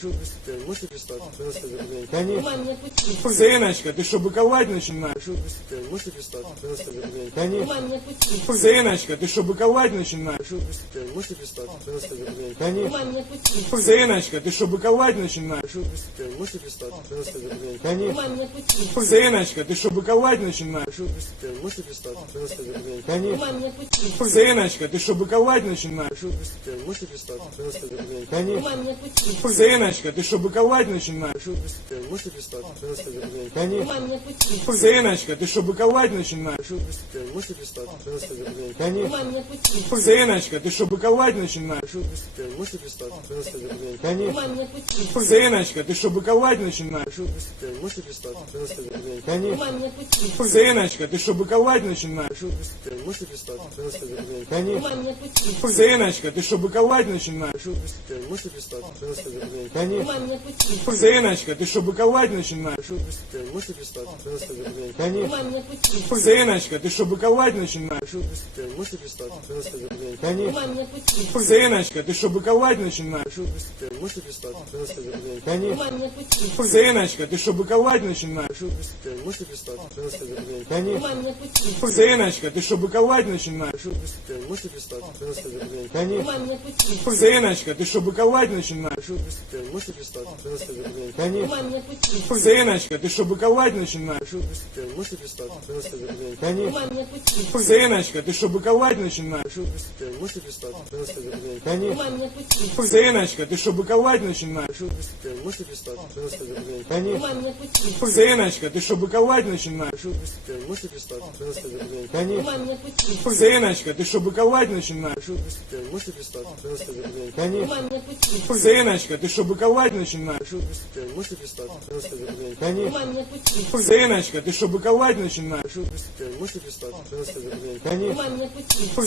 Прошу присядьте. Можете представить? Пожалуйста, заявление. Конечно. Зеночка, ты что, быковать начинаешь? Прошу присядьте. Можете представить? Пожалуйста, заявление. Конечно. Зеночка, ты что, быковать начинаешь? Прошу присядьте. Можете представить? Пожалуйста, заявление. Конечно. Зеночка, ты что, быковать начинаешь? Прошу присядьте. Можете представить? Пожалуйста, заявление. Конечно. Зеночка, ты что, быковать начинаешь? Прошу присядьте. Можете представить? Пожалуйста, заявление. Конечно. Зеночка, ты что, быковать начинаешь? Прошу присядьте. Можете представить? Пожалуйста, заявление. Конечно. Зеночка, ты что, быковать начинаешь? Прошу присядьте. Можете представить? Пожалуйста, заявление. Конечно. Зеночка, ты что, быковать начинаешь? Прошу присядьте. Можете представить? Пожалуйста, заявление. Конечно. Зеночка, ты что, быковать начинаешь? Прошу присядьте. Можете представить? Пожалуйста, заявление. Конечно. Зеночка, ты что, быковать начинаешь? Прошу присядьте. Можете представить? Пожалуйста, заявление. Конечно. Зеночка, ты что, быковать начинаешь? Прошу присядьте. Можете представить? Пожалуйста, заявление. Конечно. Зеночка, ты что, быковать начинаешь? Прошу присядьте. Можете представить? Пожалуйста, заявление. Конечно. Зеночка, ты что, быковать начинаешь? Прошу присядьте. Можете представить? Пожалуйста, заявление. Конечно. Зеночка, ты что, быковать начинаешь? Прошу присядьте. Можете представить? Пожалуйста, заявление. Конечно. Зеночка, ты что, быковать начинаешь? Прошу присядьте. Можете представить? Пожалуйста, заявление. Конечно. Зеночка, ты что, быковать начинаешь? Прошу присядьте. Можете представить? Пожалуйста, заявление. Конечно. Зеночка, ты что, быковать начинаешь? Прошу присядьте. Можете представить? Пожалуйста, заявление. Конечно. Зеночка, ты что, быковать начинаешь? Прошу присядьте. Можете представить? Пожалуйста, заявление. Конечно. Зеночка, ты что, быковать начинаешь? Прошу присядьте. Можете представить? Пожалуйста, заявление. Конечно. Зеночка, ты что, быковать начинаешь? Прошу присядьте. Можете представить? Пожалуйста, заявление. Конечно. Зеночка, ты что, быковать начинаешь? Прошу присядьте. Можете представить? Пожалуйста, заявление. Конечно. Зеночка, ты что, быковать начинаешь? Прошу присядьте. Можете представить? Пожалуйста, заявление. Конечно. Зеночка, ты что, быковать начинаешь? Прошу присядьте. Можете представить? Пожалуйста, заявление. Конечно. Зеночка, ты что, быковать начинаешь? Прошу присядьте. Можете представить? Пожалуйста, заявление. Конечно. Зеночка, ты что, быковать начинаешь? Прошу присядьте. Можете представить? Пожалуйста, заявление. Конечно. Зеночка, ты что, быковать начинаешь? Прошу присядьте. Можете представить? Пожалуйста, заявление. Конечно. Зеночка, ты что, быковать начинаешь? Прошу присядьте. Можете представить? Пожалуйста, заявление. Конечно.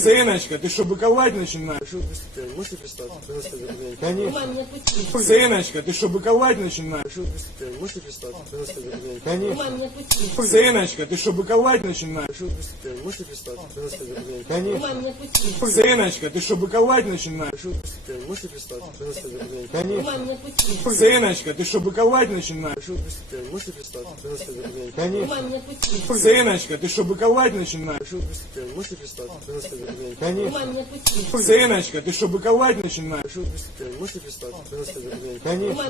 Зеночка, ты что, быковать начинаешь? Прошу присядьте. Можете представить? Пожалуйста, заявление. Конечно. Зеночка, ты что, быковать начинаешь? Прошу присядьте. Можете представить? Пожалуйста, заявление. Конечно. Зеночка, ты что, быковать начинаешь? Прошу присядьте. Можете представить? Пожалуйста, заявление. Конечно. Зеночка, ты что, быковать начинаешь? Прошу присядьте. Можете представить? Пожалуйста, заявление. Конечно. Зеночка, ты что, быковать начинаешь? Прошу присядьте. Можете представить? Пожалуйста, заявление. Конечно.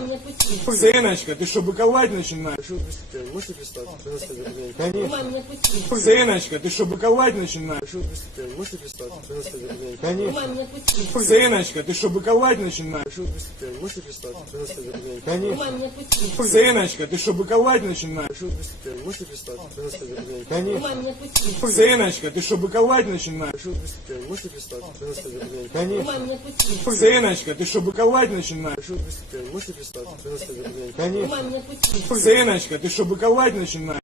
Зеночка, ты что, быковать начинаешь? Прошу присядьте. Можете представить? Пожалуйста, заявление. Конечно. Зеночка, ты что, быковать начинаешь? Прошу присядьте. Можете представить? Пожалуйста, заявление. Конечно. Зеночка, ты что, быковать начинаешь? Прошу присядьте. Можете представить? Пожалуйста, заявление. Конечно. Зеночка, ты что, быковать начинаешь? Прошу присядьте. Можете представить? Пожалуйста, заявление. Конечно. Зеночка, ты что, быковать начинаешь? Прошу присядьте. Можете представить? Пожалуйста, заявление. Конечно. Зеночка, ты что, быковать начинаешь? Прошу присядьте. Можете представить? Пожалуйста, заявление. Конечно. Зеночка, ты что, быковать начинаешь?